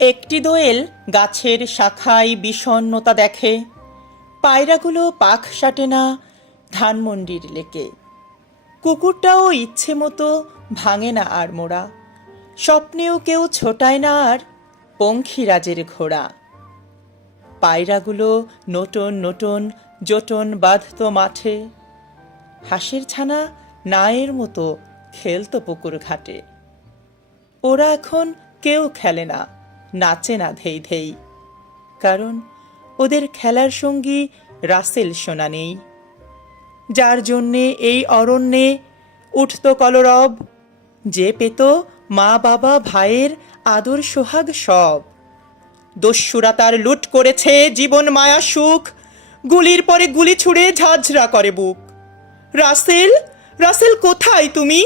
একটি দোয়েল গাছের শাখায় বিষণ্ণতা দেখে, পায়রাগুলো পাখ সাটে না ধানমন্ডির লেকে। কুকুরটাও ইচ্ছে মতো ভাঙে না আর মোড়া, স্বপ্নেও কেউ ছোটায় না আর পঙ্খিরাজের ঘোড়া। পায়রাগুলো নটন নটন জোটন বাঁধত মাঠে, হাঁসের ছানা নায়ের মতো খেলত পুকুর ঘাটে। ওরা এখন কেউ খেলে না, নাচে না ধেই ধেই, কারণ ওদের খেলার সঙ্গী রাসেল সোনা নেই, যার জন্যে এই অরণ্যে উঠত কলরব, যে পেত মা বাবা ভাইয়ের আদর সোহাগ সব। দস্যুরা তার লুট করেছে জীবন মায়া সুখ, গুলির পরে গুলি ছুড়ে ঝাঁঝরা করে বুক। রাসেল, রাসেল কোথায় তুমি,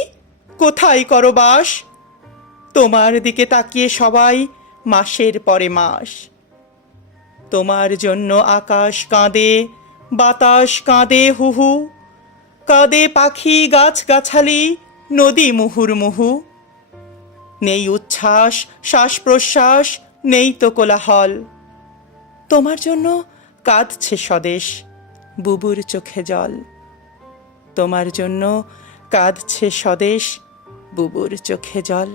কোথায় করো বাস? তোমার দিকে তাকিয়ে সবাই মাসের পরে মাস। তোমার জন্য আকাশ কাঁদে, বাতাস কাঁদে হুহু, কাঁদে পাখি গাছ গাছালি নদী মুহুর্মুহু। নেই উচ্ছ্বাস শ্বাস প্রশ্বাস, নেই তো কোলাহল। তোমার জন্য কাঁদছে স্বদেশ, বুবুর চোখে জল। তোমার জন্য কাঁদছে স্বদেশ, বুবুর চোখে জল।